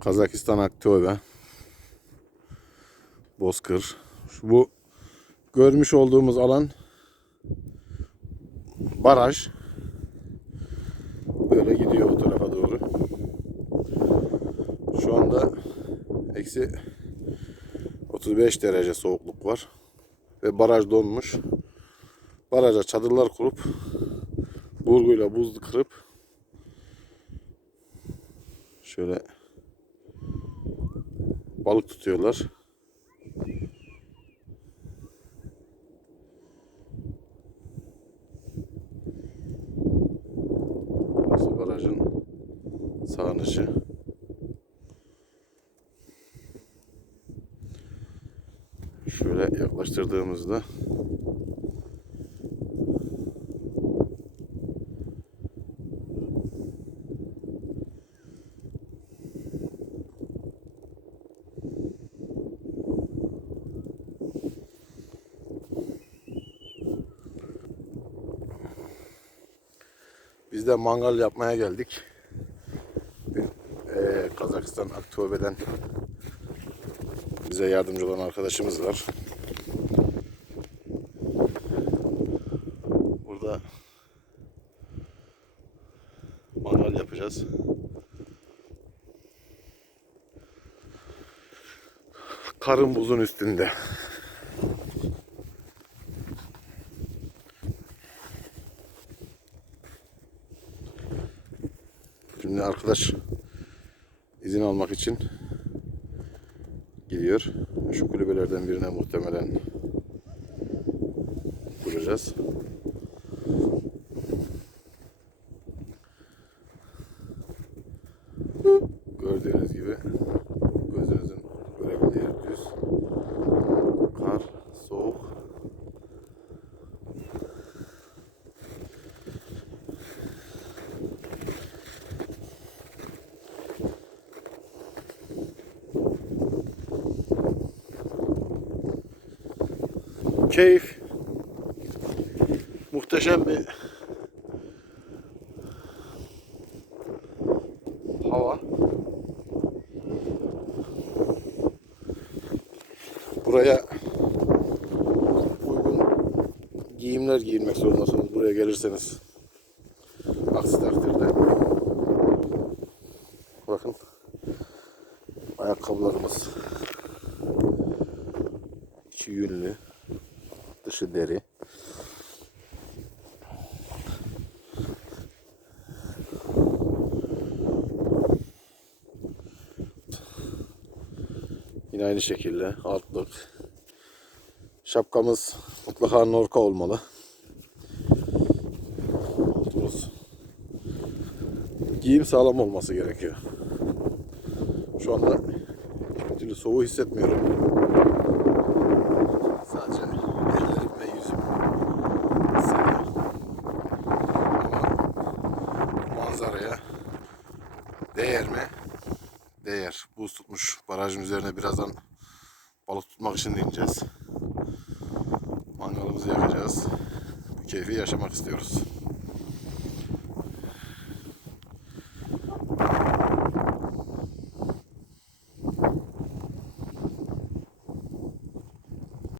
Kazakistan Aktöve. Bozkır. Şu bu görmüş olduğumuz alan baraj. Böyle gidiyor o tarafa doğru. Şu anda eksi 35 derece soğukluk var. Ve baraj donmuş. Baraja çadırlar kurup burguyla buz kırıp şöyle balık tutuyorlar. Burası barajın sağanışı. Şöyle yaklaştırdığımızda Biz de mangal yapmaya geldik. Bir, eee, Kazakistan Aktobe'den bize yardımcı olan arkadaşımız var. Burada mangal yapacağız. Karın buzun üstünde. Şimdi arkadaş izin almak için gidiyor. Şu kulübelerden birine muhtemelen duracağız. Keyif. Muhteşem bir hava. Buraya uygun giyimler giyinmek zorundasınız buraya gelirseniz. Aksi takdirde. Bakın ayakkabılarımız içi yünlü dışı deri. Yine aynı şekilde altlık. Şapkamız mutlaka norka olmalı. Koltuğumuz. Giyim sağlam olması gerekiyor. Şu anda türlü soğuğu hissetmiyorum. Değer mi? Değer. Buz tutmuş barajın üzerine birazdan balık tutmak için ineceğiz. Mangalımızı yakacağız. Bu keyfi yaşamak istiyoruz.